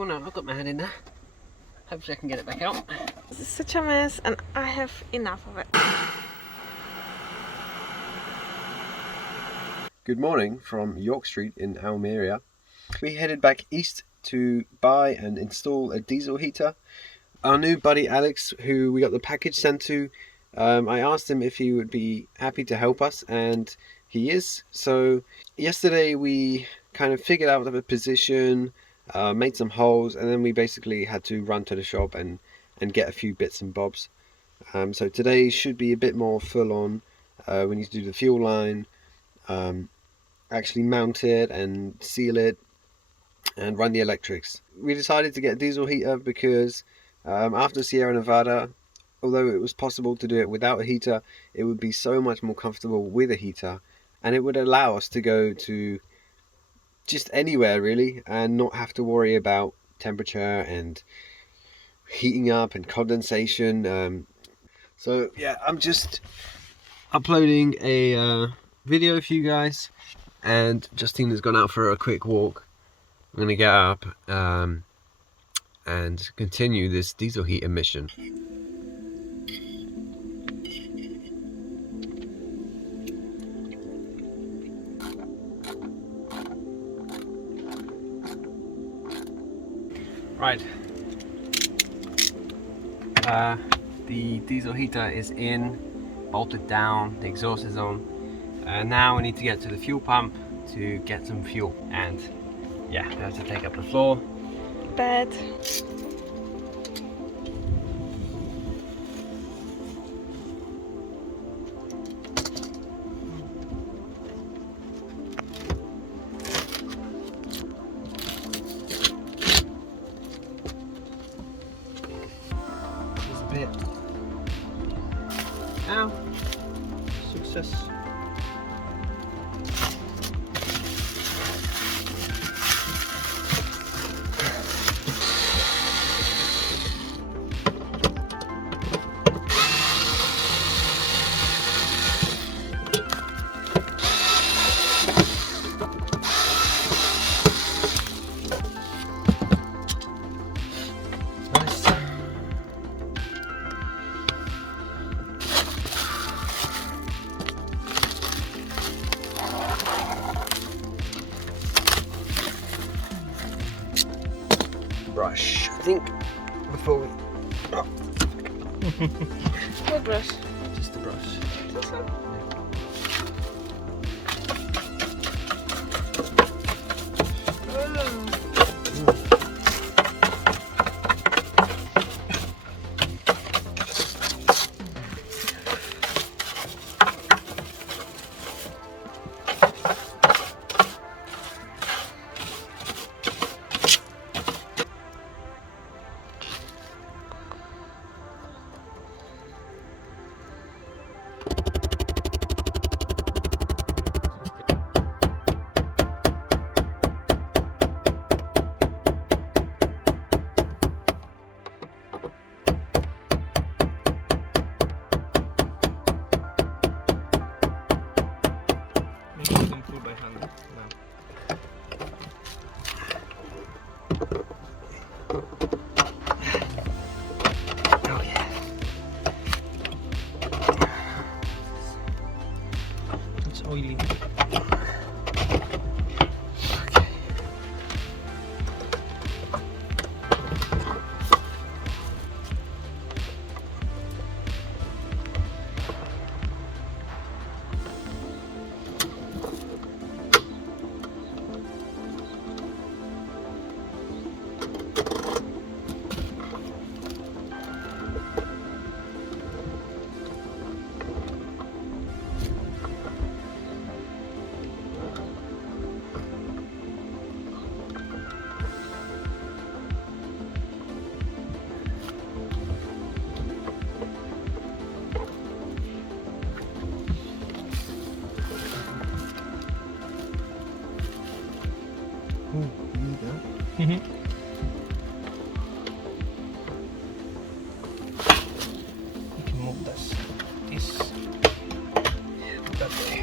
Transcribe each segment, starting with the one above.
Oh no, I've got my hand in there. Hopefully I can get it back out. This is such a mess and I have enough of it. Good morning from York Street in Almeria. We headed back east to buy and install a diesel heater. Our new buddy Alex, who we got the package sent to, I asked him if he would be happy to help us, and he is. So yesterday we kind of figured out the position, made some holes, and then we basically had to run to the shop and get a few bits and bobs. So today should be a bit more full on. We need to do the fuel line, actually mount it and seal it, and run the electrics. We decided to get a diesel heater because after Sierra Nevada, although it was possible to do it without a heater, it would be so much more comfortable with a heater, and it would allow us to go to just anywhere really and not have to worry about temperature and heating up and condensation. So yeah, I'm just uploading a video for you guys, and Justine has gone out for a quick walk. I'm gonna get up and continue this diesel heater mission. Right, the diesel heater is in, bolted down, the exhaust is on, and now we need to get to the fuel pump to get some fuel. And yeah, we have to take up the floor. Bad. Just a bit. Now, success. Brush, I think, before we... Oh. What brush? Just the brush. This one? Oily. Mm-hmm. You can move this that way.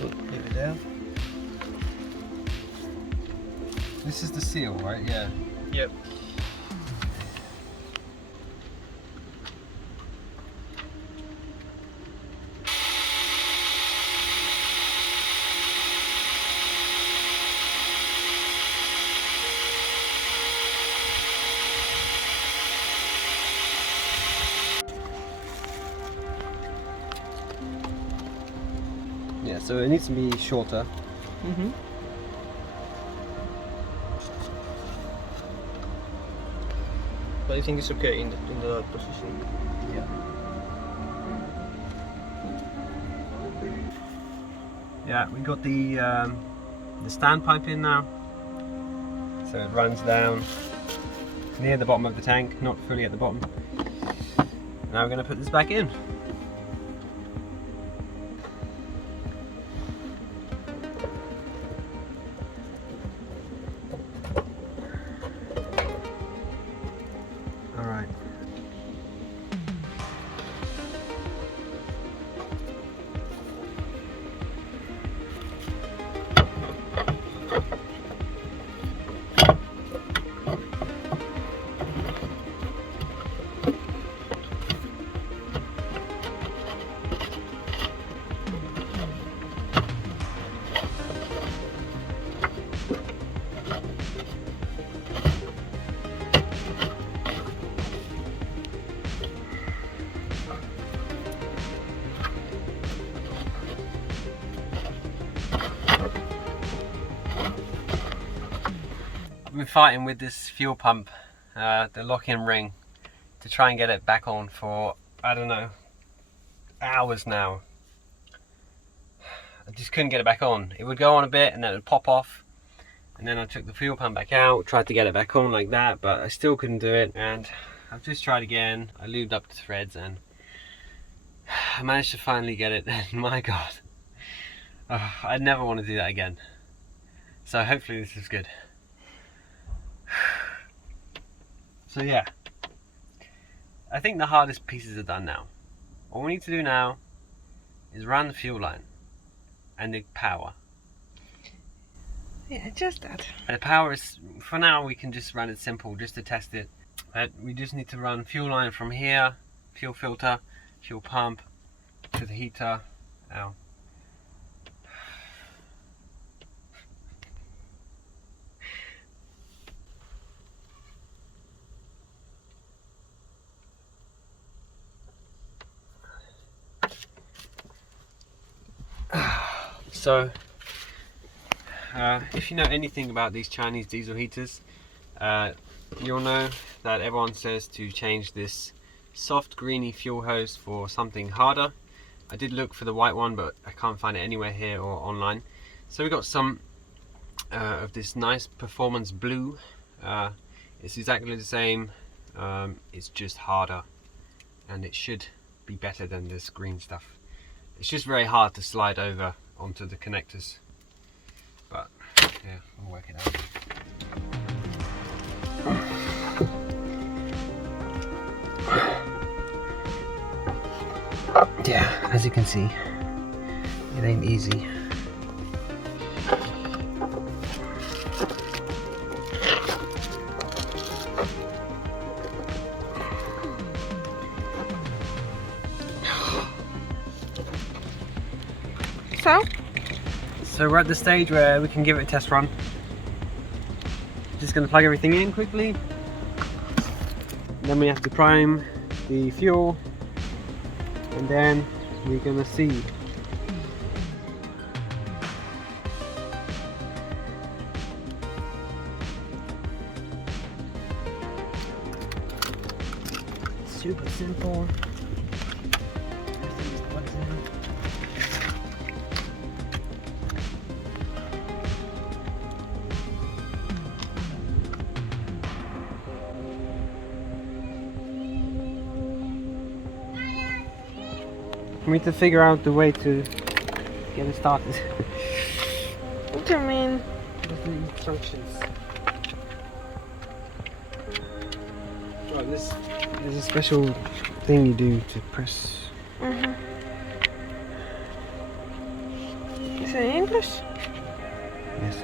Good, leave it there. This is the seal, right? Yeah. Yep. Yeah, so it needs to be shorter. Mm-hmm. But I think it's okay in the position. Yeah. Yeah, we got the standpipe in now, so it runs down near the bottom of the tank, not fully at the bottom. Now we're going to put this back in. All right. I've been fighting with this fuel pump, the lock-in ring, to try and get it back on for, I don't know, hours now. I just couldn't get it back on. It would go on a bit and then it would pop off, and then I took the fuel pump back out, tried to get it back on like that, but I still couldn't do it, and I've just tried again. I lubed up the threads and I managed to finally get it, and my god, I never want to do that again. So hopefully this is good. So yeah, I think the hardest pieces are done now. All we need to do now is run the fuel line and the power. Yeah, just that. And the power is, for now we can just run it simple just to test it. But we just need to run fuel line from here, fuel filter, fuel pump, to the heater. Ow. So, if you know anything about these Chinese diesel heaters, you'll know that everyone says to change this soft greeny fuel hose for something harder. I did look for the white one, but I can't find it anywhere here or online. So we got some of this nice performance blue. It's exactly the same, it's just harder, and it should be better than this green stuff. It's just very hard to slide over onto the connectors, but yeah, we'll work it out. Yeah, as you can see, it ain't easy. So we're at the stage where we can give it a test run. Just going to plug everything in quickly. Then we have to prime the fuel, and then we're going to see. Super simple. For me to figure out the way to get it started. What do you mean? What's the instructions? Right, this is a special thing you do to press. Mm-hmm. Is it English? Yes.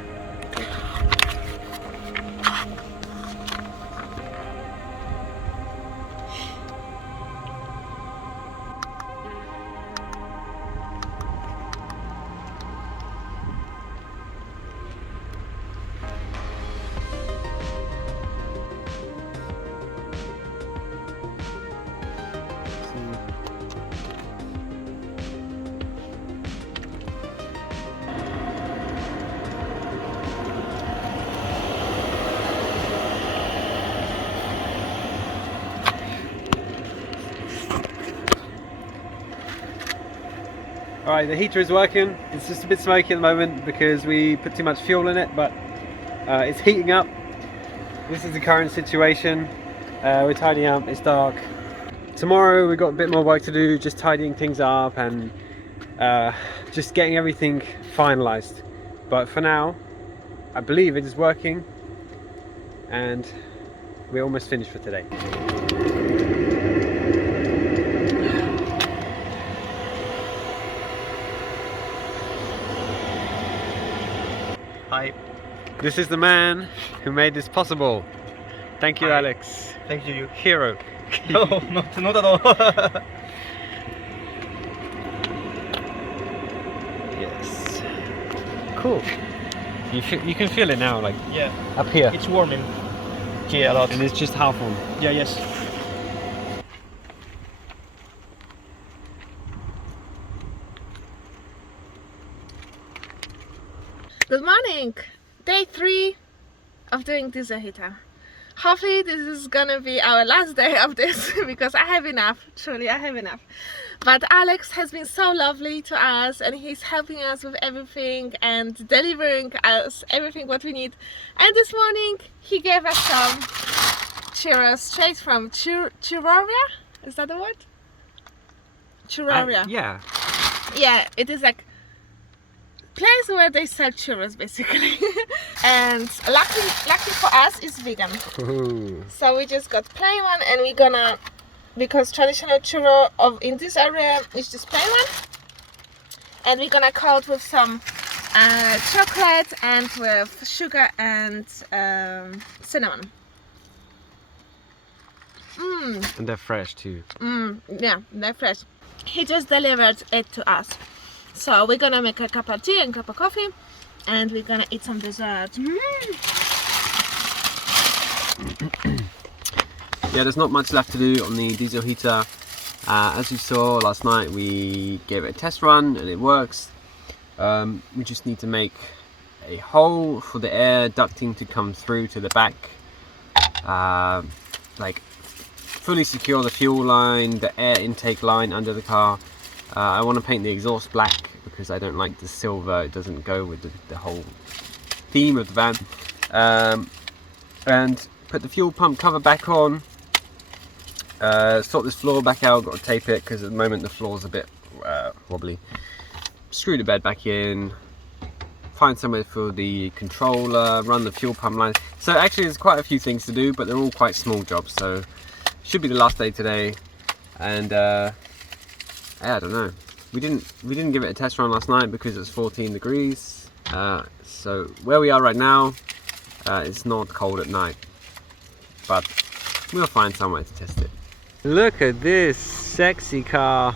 Alright, the heater is working. It's just a bit smoky at the moment because we put too much fuel in it, but it's heating up. This is the current situation. We're tidying up, it's dark. Tomorrow we've got a bit more work to do, just tidying things up and just getting everything finalized. But for now, I believe it is working and we're almost finished for today. Hi. This is the man who made this possible. Thank you, Hi. Alex. Thank you. Hero. No, not at all. Yes. Cool. You can feel it now, like Yeah, up here. it's warming here a lot. And it's just half on. Yeah, yes. Good morning! Day 3 of doing diesel heater. Hopefully this is gonna be our last day of this because I have enough, truly I have enough. But Alex has been so lovely to us and he's helping us with everything and delivering us everything what we need. And this morning he gave us some churros straight from Churroria? Is that the word? Churroria. Yeah. Yeah, it is like place where they sell churros basically. And lucky for us it's vegan. Ooh. So we just got plain one and we're gonna, because traditional churro in this area is just plain one, and we're gonna coat with some chocolate and with sugar and cinnamon. And they're fresh too. Yeah, they're fresh. He just delivered it to us. So we're gonna make a cup of tea and cup of coffee and we're gonna eat some dessert. Yeah, there's not much left to do on the diesel heater. As you saw last night, we gave it a test run and it works. We just need to make a hole for the air ducting to come through to the back. Like fully secure the fuel line, the air intake line under the car. I want to paint the exhaust black because I don't like the silver. It doesn't go with the whole theme of the van. And put the fuel pump cover back on. Sort this floor back out. Got to tape it because at the moment the floor's a bit wobbly. Screw the bed back in. Find somewhere for the controller. Run the fuel pump line. So actually, there's quite a few things to do, but they're all quite small jobs. So should be the last day today. And yeah, I don't know. We didn't give it a test run last night because it's 14 degrees. So where we are right now, it's not cold at night, but we'll find somewhere to test it. Look at this sexy car.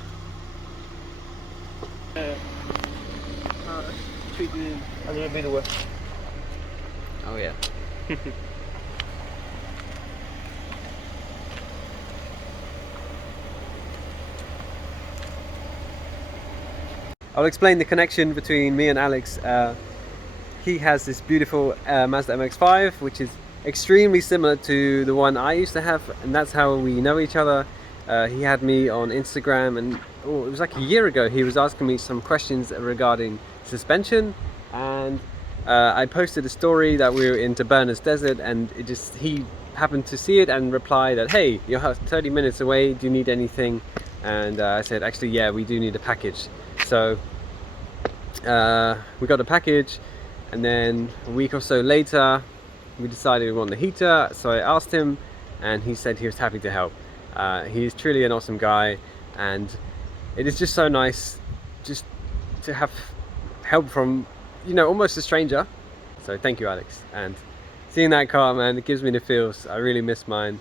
Treat it a little bit away. Oh yeah. I'll explain the connection between me and Alex. He has this beautiful Mazda MX-5, which is extremely similar to the one I used to have, and that's how we know each other. He had me on Instagram, and it was like a year ago. He was asking me some questions regarding suspension, and I posted a story that we were in Tabernas Desert, and he happened to see it and reply that, hey, you're 30 minutes away, do you need anything? And I said, actually, yeah, we do need a package. So we got a package, and then a week or so later we decided we want the heater. So I asked him and he said he was happy to help. He's truly an awesome guy, and it is just so nice just to have help from, you know, almost a stranger. So thank you, Alex. And seeing that car, man, it gives me the feels. I really miss mine,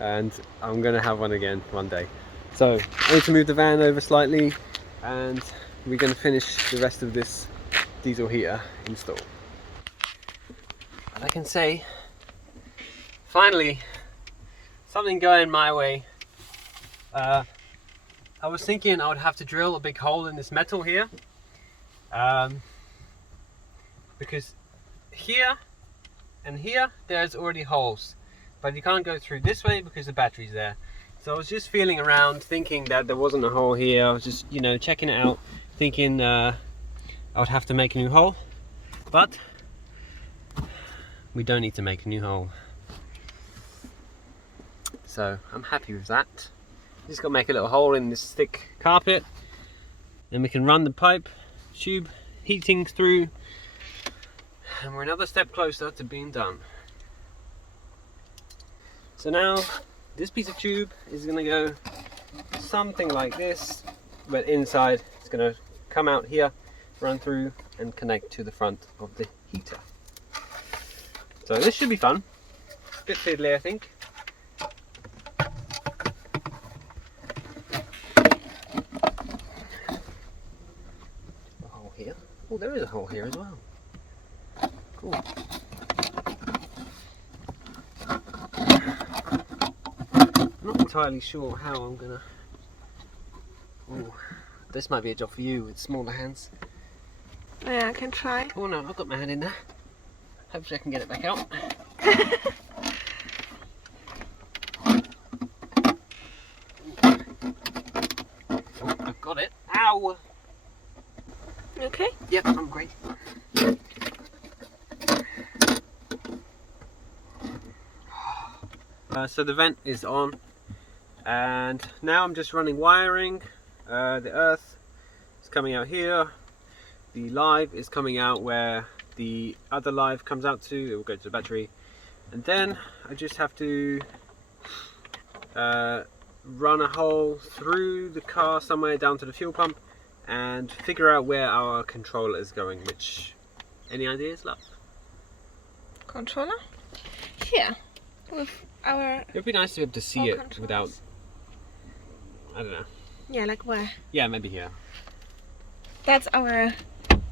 and I'm gonna have one again one day. So I need to move the van over slightly, and we're going to finish the rest of this diesel heater install. But I can say, finally, something going my way. I was thinking I would have to drill a big hole in this metal here, because here and here there's already holes, but you can't go through this way because the battery's there. So I was just feeling around thinking that there wasn't a hole here. I was just, you know, checking it out, thinking I would have to make a new hole, but we don't need to make a new hole. So I'm happy with that. Just got to make a little hole in this thick carpet, and we can run the pipe tube heating through, and we're another step closer to being done. So now this piece of tube is going to go something like this, but inside it's going to come out here, run through and connect to the front of the heater. So this should be fun. Bit fiddly, I think. A hole here. Oh, there is a hole here as well. Cool. Not entirely sure how I'm gonna. Oh, this might be a job for you with smaller hands. Yeah, I can try. Oh no, I've got my hand in there. Hopefully I can get it back out. Oh, I've got it. Ow! Okay. Yep, I'm great. So the vent is on, and now I'm just running wiring. The earth is coming out here. The live is coming out where the other live comes out to. It will go to the battery, and then I just have to run a hole through the car somewhere down to the fuel pump and figure out where our controller is going. Which, any ideas, love? Controller? Here. With our... It would be nice to be able to see it controls. without, I don't know. Yeah, like where? Yeah, maybe here. That's our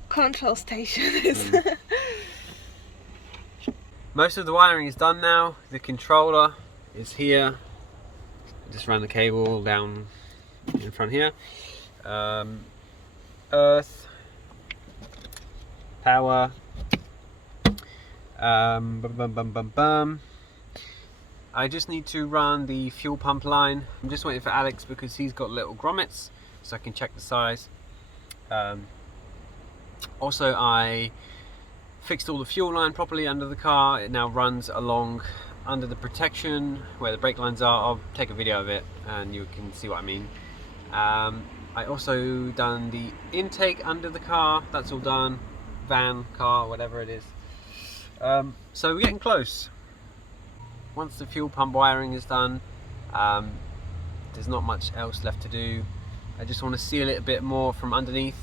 control station. Most of the wiring is done now. The controller is here. Just ran the cable down in front here. Earth, power, I just need to run the fuel pump line. I'm just waiting for Alex because he's got little grommets, so I can check the size. Also, I fixed all the fuel line properly under the car. It now runs along under the protection where the brake lines are. I'll take a video of it and you can see what I mean. I also done the intake under the car. That's all done. Van, car, whatever it is. So we're getting close. Once the fuel pump wiring is done, there's not much else left to do. I just want to seal it a bit more from underneath.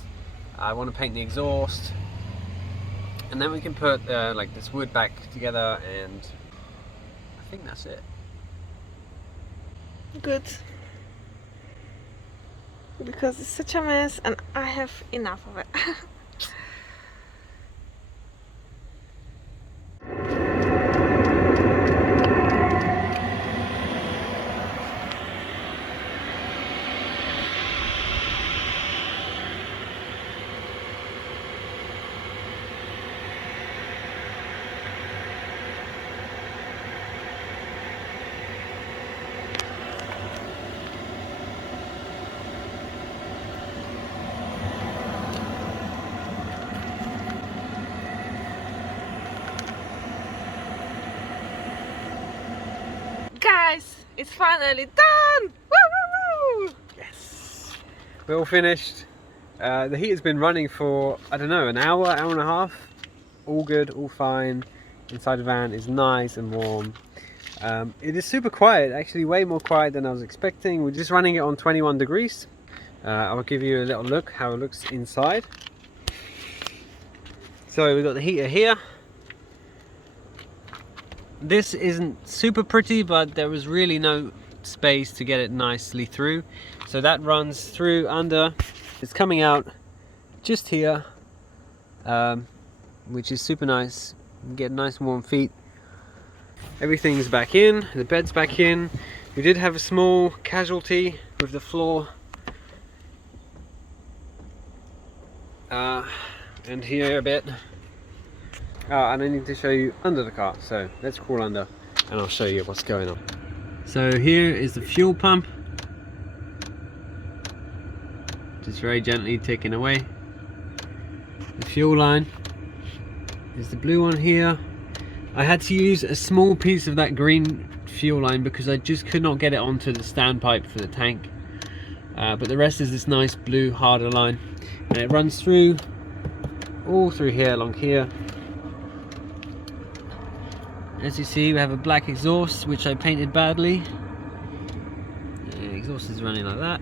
I want to paint the exhaust, and then we can put like this wood back together, and I think that's it. Good. Because it's such a mess and I have enough of it. Guys, it's finally done! Woo, woo, woo! Yes, we're all finished. The heat has been running for, I don't know, an hour, hour and a half. All good, all fine. Inside the van is nice and warm. It is super quiet, actually way more quiet than I was expecting. We're just running it on 21 degrees. I'll give you a little look how it looks inside. So we've got the heater here. This isn't super pretty, but there was really no space to get it nicely through. So that runs through under. It's coming out just here, which is super nice. You can get nice warm feet. Everything's back in, the bed's back in. We did have a small casualty with the floor. And here a bit. And I need to show you under the car, so let's crawl under and I'll show you what's going on. So here is the fuel pump. As very gently ticking away. The fuel line is the blue one here. I had to use a small piece of that green fuel line because I just could not get it onto the standpipe for the tank. But the rest is this nice blue harder line, and it runs through all through here, along here. As you see, we have a black exhaust which I painted badly. The exhaust is running like that.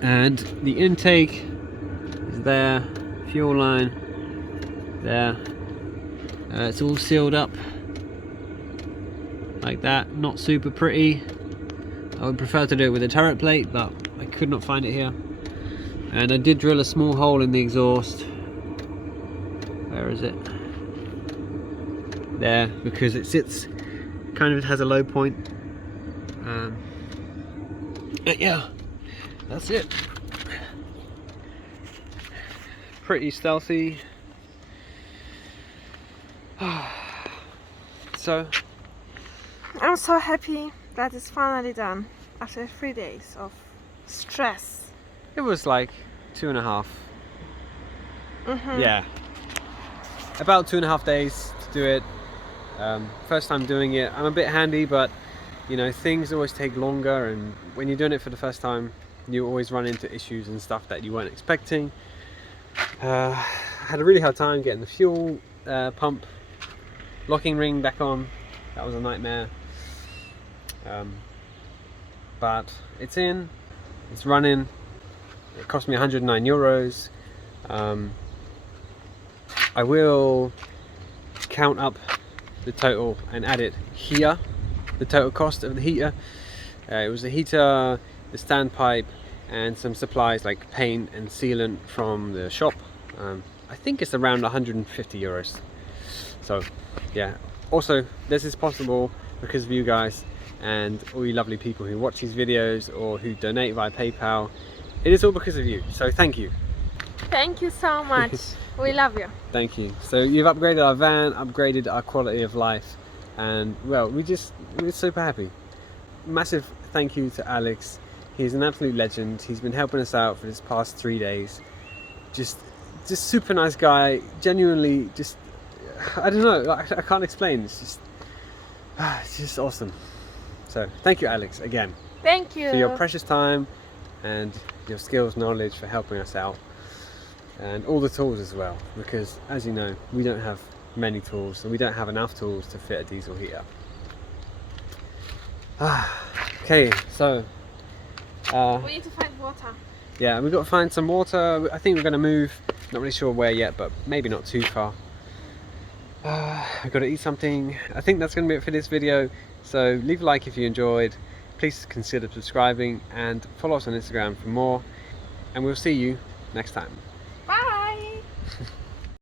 And the intake is there, fuel line there. It's all sealed up like that, not super pretty. I would prefer to do it with a turret plate, but I could not find it here. And I did drill a small hole in the exhaust. Where is it? There, because it sits, kind of has a low point. Yeah, that's it. Pretty stealthy. So I'm so happy that it's finally done after 3 days of stress. it was like 2.5. Yeah, about 2.5 days to do it. First time doing it. I'm a bit handy, but you know, things always take longer, and when you're doing it for the first time, you always run into issues and stuff that you weren't expecting. I had a really hard time getting the fuel pump locking ring back on. That was a nightmare. But it's in, it's running. It cost me 109 euros. I will count up the total and add it here, the total cost of the heater. It was the heater, the standpipe, and some supplies like paint and sealant from the shop. I think it's around 150 euros. So yeah, also this is possible because of you guys and all you lovely people who watch these videos or who donate via PayPal. It is all because of you, so thank you. Thank you so much. We love you. Thank you. So you've upgraded our van, upgraded our quality of life, and well, we're super happy. Massive thank you to Alex. He's an absolute legend. He's been helping us out for this past 3 days. Just super nice guy. Genuinely, just I don't know. I can't explain. It's just awesome. So thank you, Alex, again. Thank you For your precious time and your skills, knowledge, for helping us out. And all the tools as well, because as you know, we don't have many tools and we don't have enough tools to fit a diesel heater. Okay, so we need to find water. yeah, we've got to find some water. I think we're going to move, not really sure where yet, but maybe not too far. I've got to eat something. I think that's going to be it for this video. So leave a like if you enjoyed. Please consider subscribing and follow us on Instagram for more, and we'll see you next time. Bye.